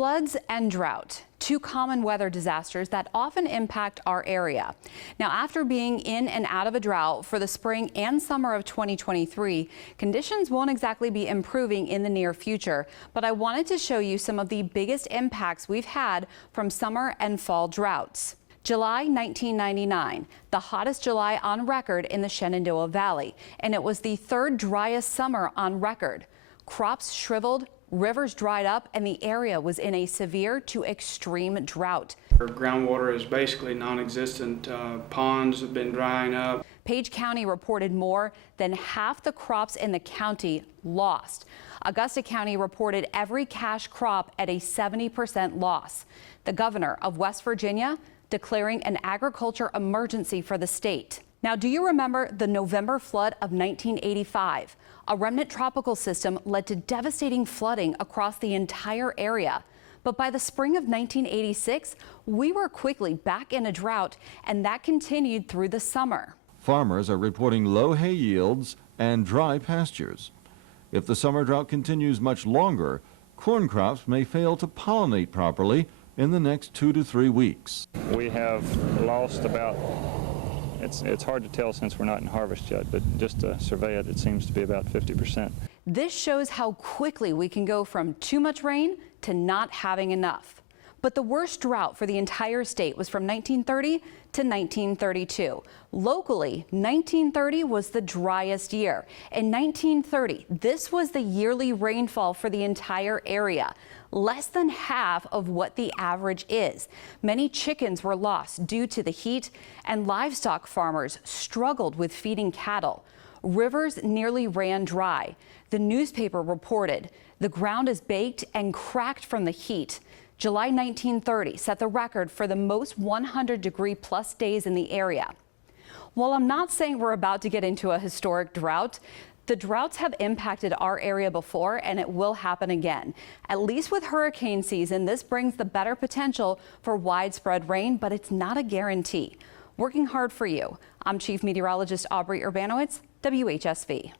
Floods and drought, two common weather disasters that often impact our area. Now, after being in and out of a drought for the spring and summer of 2023, conditions won't exactly be improving in the near future. But I wanted to show you some of the biggest impacts we've had from summer and fall droughts. July 1999, the hottest July on record in the Shenandoah Valley, and it was the third driest summer on record. Crops shriveled, rivers dried up, and the area was in a severe to extreme drought. Our groundwater is basically non-existent. Ponds have been drying up. Page County reported more than half the crops in the county lost. Augusta County reported every cash crop at a 70% loss. The governor of West Virginia declaring an agriculture emergency for the state. Now, do you remember the November flood of 1985? A remnant tropical system led to devastating flooding across the entire area. But by the spring of 1986, we were quickly back in a drought, and that continued through the summer. Farmers are reporting low hay yields and dry pastures. If the summer drought continues much longer, corn crops may fail to pollinate properly in the next 2 to 3 weeks. We have lost about, it's hard to tell since we're not in harvest yet, but just to survey it, it seems to be about 50%. This shows how quickly we can go from too much rain to not having enough. But the worst drought for the entire state was from 1930 to 1932. Locally, 1930 was the driest year. In 1930, this was the yearly rainfall for the entire area, less than half of what the average is. Many chickens were lost due to the heat, and livestock farmers struggled with feeding cattle. Rivers nearly ran dry. The newspaper reported the ground is baked and cracked from the heat. July 1930 set the record for the most 100-degree-plus days in the area. While I'm not saying we're about to get into a historic drought, the droughts have impacted our area before, and it will happen again. At least with hurricane season, this brings the better potential for widespread rain, but it's not a guarantee. Working hard for you, I'm Chief Meteorologist Aubrey Urbanowicz, WHSV.